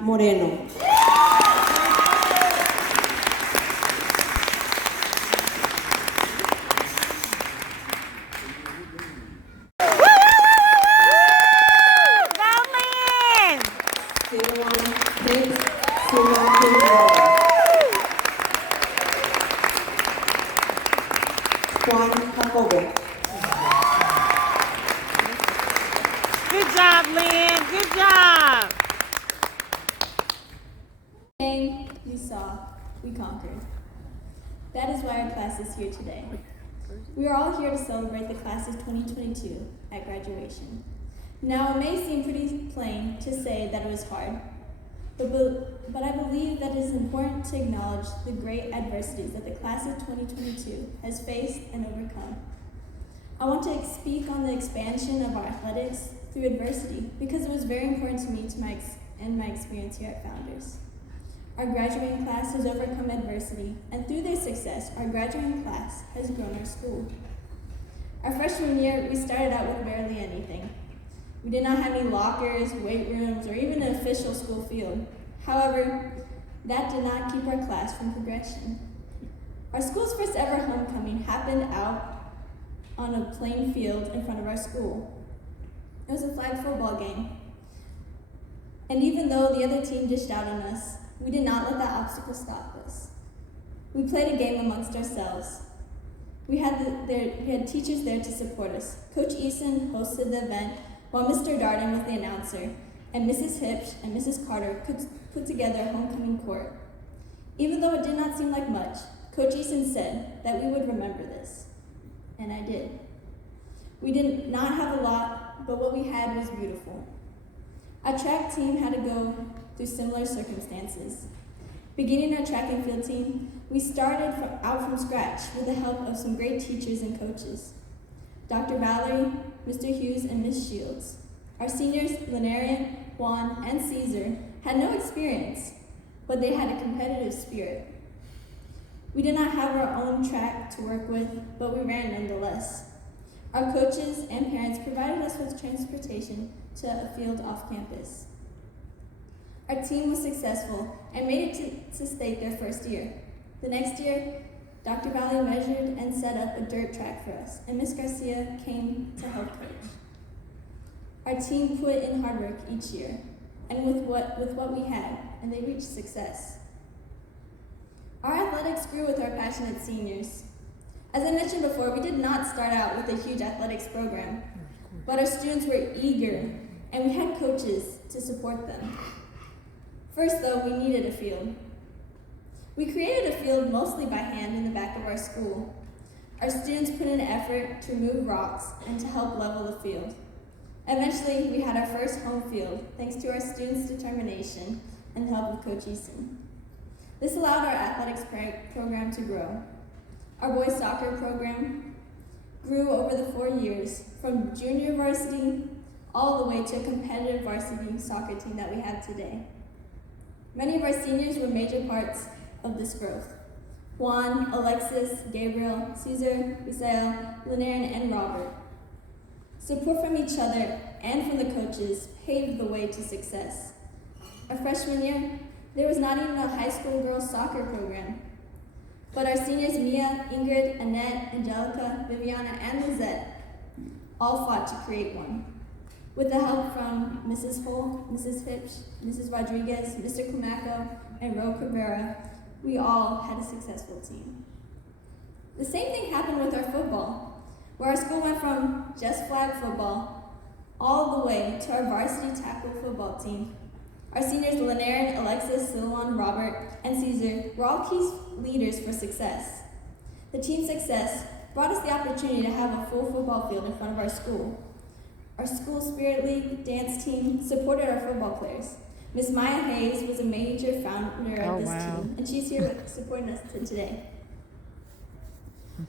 Moreno. Good job, Lynn. Good job. You saw, we conquered. That is why our class is here today. We are all here to celebrate the class of 2022 at graduation. Now, it may seem pretty plain to say that it was hard, but I believe that it is important to acknowledge the great adversities that the class of 2022 has faced and overcome. I want to speak on the expansion of our athletics through adversity because it was very important to me and my experience here at Founders. Our graduating class has overcome adversity, and through their success, our graduating class has grown our school. Our freshman year, we started out with barely anything. We did not have any lockers, weight rooms, or even an official school field. However, that did not keep our class from progression. Our school's first ever homecoming happened out on a plain field in front of our school. It was a flag football game. And even though the other team dished out on us, we did not let that obstacle stop us. We played a game amongst ourselves. We had teachers there to support us. Coach Eason hosted the event while Mr. Darden was the announcer, and Mrs. Hipsch and Mrs. Carter could put together a homecoming court. Even though it did not seem like much, Coach Eason said that we would remember this, and I did. We did not have a lot, but what we had was beautiful. Our track team had to go through similar circumstances. Beginning our track and field team, we started out from scratch with the help of some great teachers and coaches. Dr. Valerie, Mr. Hughes, and Ms. Shields. Our seniors, Lenareyon, Juan, and Caesar, had no experience, but they had a competitive spirit. We did not have our own track to work with, but we ran nonetheless. Our coaches and parents provided us with transportation to a field off campus. Our team was successful and made it to state their first year. The next year, Dr. Valley measured and set up a dirt track for us, and Ms. Garcia came to help coach. Our team put in hard work each year, and with what we had, and they reached success. Our athletics grew with our passionate seniors. As I mentioned before, we did not start out with a huge athletics program, but our students were eager, and we had coaches to support them. First, though, we needed a field. We created a field mostly by hand in the back of our school. Our students put in an effort to remove rocks and to help level the field. Eventually, we had our first home field, thanks to our students' determination and the help of Coach Eason. This allowed our athletics program to grow. Our boys soccer program grew over the 4 years, from junior varsity all the way to a competitive varsity soccer team that we have today. Many of our seniors were major parts of this growth. Juan, Alexis, Gabriel, Caesar, Misael, Lenareyon, and Robert. Support from each other and from the coaches paved the way to success. Our freshman year, there was not even a high school girls soccer program. But our seniors Mia, Ingrid, Annette, Angelica, Viviana, and Lizette all fought to create one. With the help from Mrs. Hull, Mrs. Hipsch, Mrs. Rodriguez, Mr. Climaco, and Ro Cabrera, we all had a successful team. The same thing happened with our football, where our school went from just flag football all the way to our varsity tackle football team. Our seniors, Lenareyon, Alexis, Silwan, Robert, and Caesar, were all key leaders for success. The team's success brought us the opportunity to have a full football field in front of our school. Our school Spirit League dance team supported our football players. Miss Maya Hayes was a major founder of this team, and she's here supporting us today.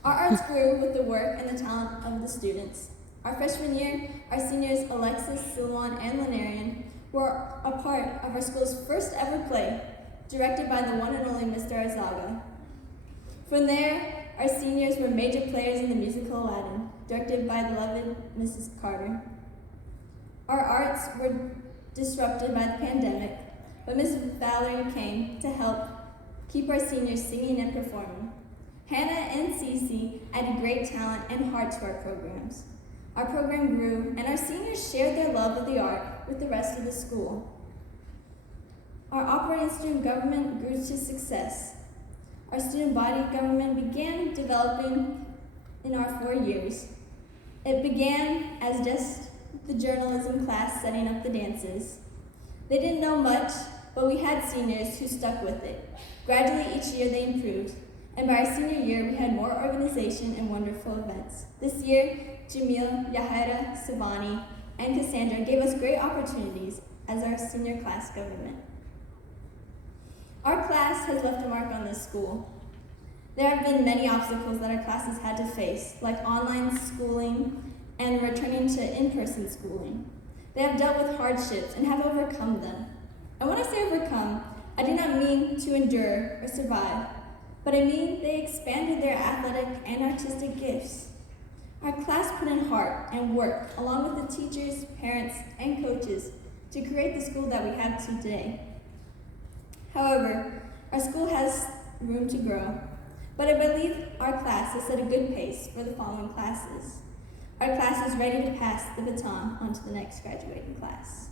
Our arts grew with the work and the talent of the students. Our freshman year, our seniors Alexis, Silwan, and Lenareyon were a part of our school's first ever play, directed by the one and only Mr. Arzaga. From there, our seniors were major players in the musical Aladdin, directed by the beloved Mrs. Carter. Our arts were disrupted by the pandemic, but Miss Valerie came to help keep our seniors singing and performing. Hannah and Cece added great talent and heart to our programs. Our program grew, and our seniors shared their love of the art with the rest of the school. Our operating student government grew to success. Our student body government began developing in our 4 years. It began as just the journalism class setting up the dances. They didn't know much, but we had seniors who stuck with it. Gradually, each year they improved, and by our senior year, we had more organization and wonderful events. This year, Jamil, Yahira, Savani, and Cassandra gave us great opportunities as our senior class government. Our class has left a mark on this school. There have been many obstacles that our classes had to face, like online schooling and returning to in-person schooling. They have dealt with hardships and have overcome them. And when I say overcome, I do not mean to endure or survive, but I mean they expanded their athletic and artistic gifts. Our class put in heart and work, along with the teachers, parents, and coaches, to create the school that we have today. However, our school has room to grow, but I believe our class has set a good pace for the following classes. Our class is ready to pass the baton on to the next graduating class.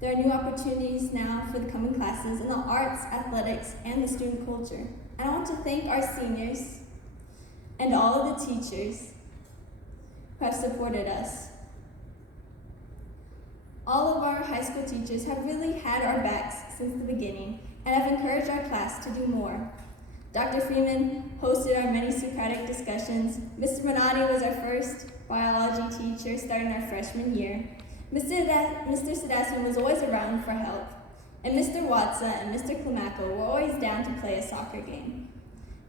There are new opportunities now for the coming classes in the arts, athletics, and the student culture. And I want to thank our seniors and all of the teachers who have supported us. All of our high school teachers have really had our backs since the beginning and have encouraged our class to do more. Dr. Freeman hosted our many Socratic discussions. Mr. Minotti was our first biology teacher starting our freshman year. Mr. Sedasman was always around for help. And Mr. Watson and Mr. Climaco were always down to play a soccer game.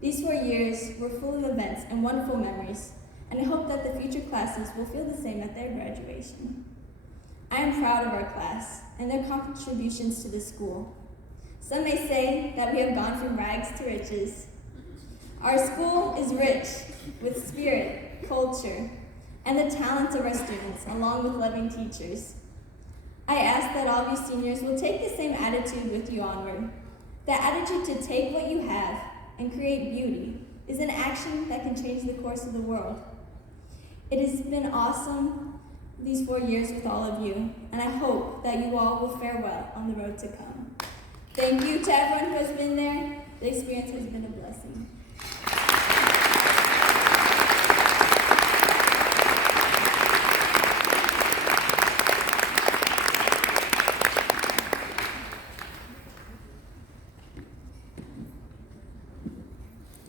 These 4 years were full of events and wonderful memories, and I hope that the future classes will feel the same at their graduation. I am proud of our class and their contributions to the school. Some may say that we have gone from rags to riches. Our school is rich with spirit, culture, and the talents of our students, along with loving teachers. I ask that all of you seniors will take the same attitude with you onward. That attitude to take what you have and create beauty is an action that can change the course of the world. It has been awesome these 4 years with all of you, and I hope that you all will fare well on the road to come. Thank you to everyone who has been there. The experience has been a blessing.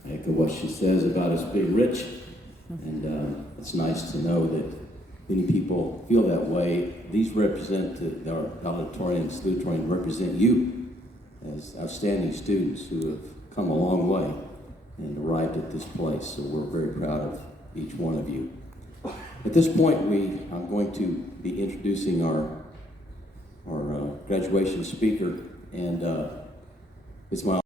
I echo what she says about us being rich, and it's nice to know that many people feel that way. These represent, our valedictorian and salutatorian represent you as outstanding students who have come a long way and arrived at this place, so we're very proud of each one of you. At this point, I'm going to be introducing our graduation speaker, and it's my